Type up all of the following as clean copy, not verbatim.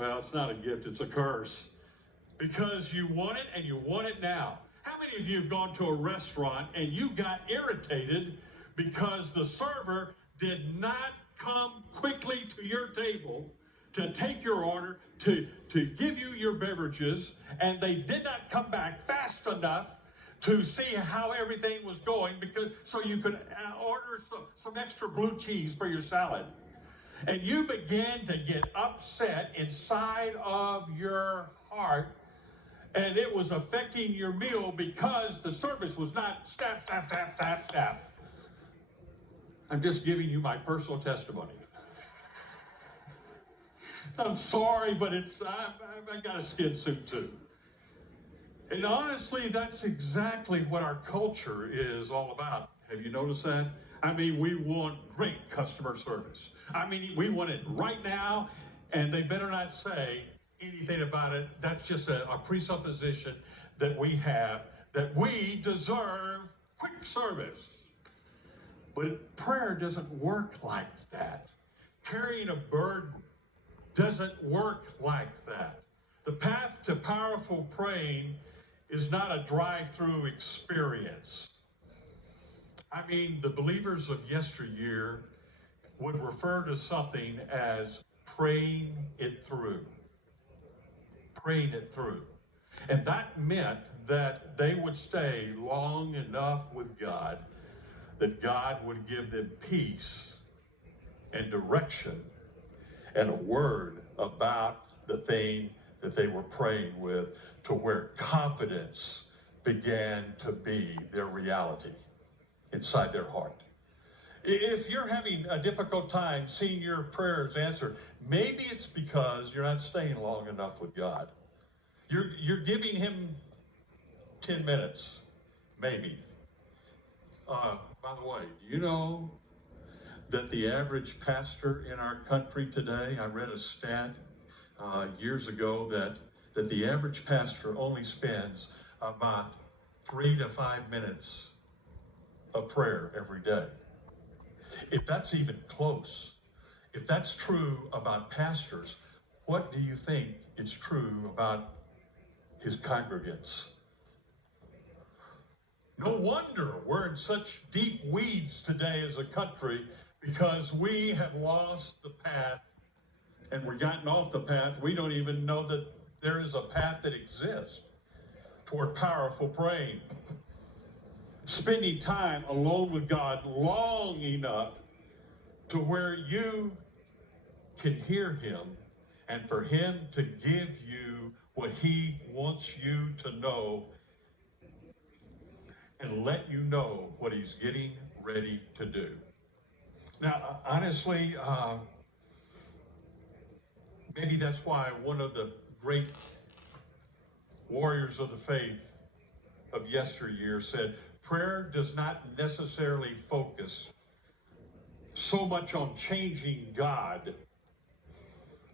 Well, it's not a gift, it's a curse. Because you want it and you want it now. How many of you have gone to a restaurant and you got irritated because the server did not come quickly to your table to take your order, to give you your beverages, and they did not come back fast enough to see how everything was going, so you could order some extra blue cheese for your salad? And you began to get upset inside of your heart, and it was affecting your meal because the service was not stab, stab, stab, stab, stab. I'm just giving you my personal testimony. I'm sorry, but I got a skin suit too. And honestly, that's exactly what our culture is all about. Have you noticed that? I mean, we want great customer service. I mean, we want it right now, and they better not say anything about it. That's just a presupposition that we have, that we deserve quick service. But prayer doesn't work like that. Carrying a burden doesn't work like that. The path to powerful praying is not a drive-through experience. I mean, the believers of yesteryear would refer to something as praying it through. Praying it through. And that meant that they would stay long enough with God that God would give them peace and direction and a word about the thing that they were praying with, to where confidence began to be their reality inside their heart. If you're having a difficult time seeing your prayers answered, maybe it's because you're not staying long enough with God. You're giving him 10 minutes, maybe. By the way, do you know that the average pastor in our country today, I read a stat years ago that the average pastor only spends about 3 to 5 minutes of prayer every day. If that's even close, if that's true about pastors, what do you think is true about his congregants? No wonder we're in such deep weeds today as a country, because we have lost the path, and we're gotten off the path. We don't even know that there is a path that exists toward powerful praying. Spending time alone with God long enough to where you can hear him, and for him to give you what he wants you to know, and let you know what he's getting ready to do. Now, honestly, maybe that's why one of the great warriors of the faith of yesteryear said, prayer does not necessarily focus so much on changing God,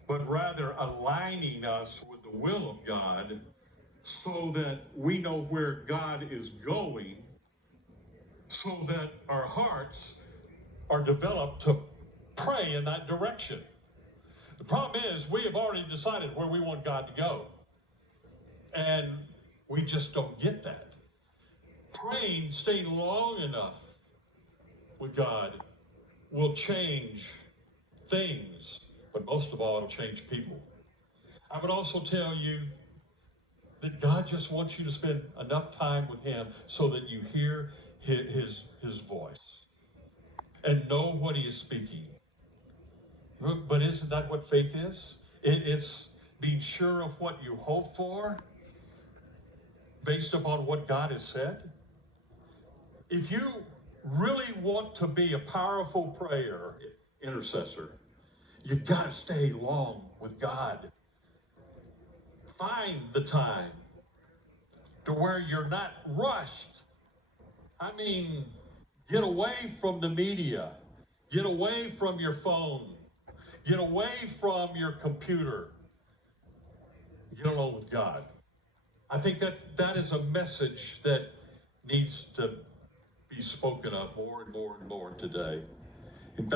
but rather aligning us with the will of God, so that we know where God is going, so that our hearts are developed to pray in that direction. The problem is, we have already decided where we want God to go, and we just don't get that. Praying, staying long enough with God will change things, but most of all, it'll change people. I would also tell you that God just wants you to spend enough time with him so that you hear his voice and know what he is speaking. But isn't that what faith is? It's being sure of what you hope for based upon what God has said. If you really want to be a powerful prayer intercessor, you've got to stay long with God. Find the time to where you're not rushed. I mean, get away from the media. Get away from your phone. Get away from your computer. Get alone with God. I think that is a message that needs to be spoken of more and more and more today. In fact,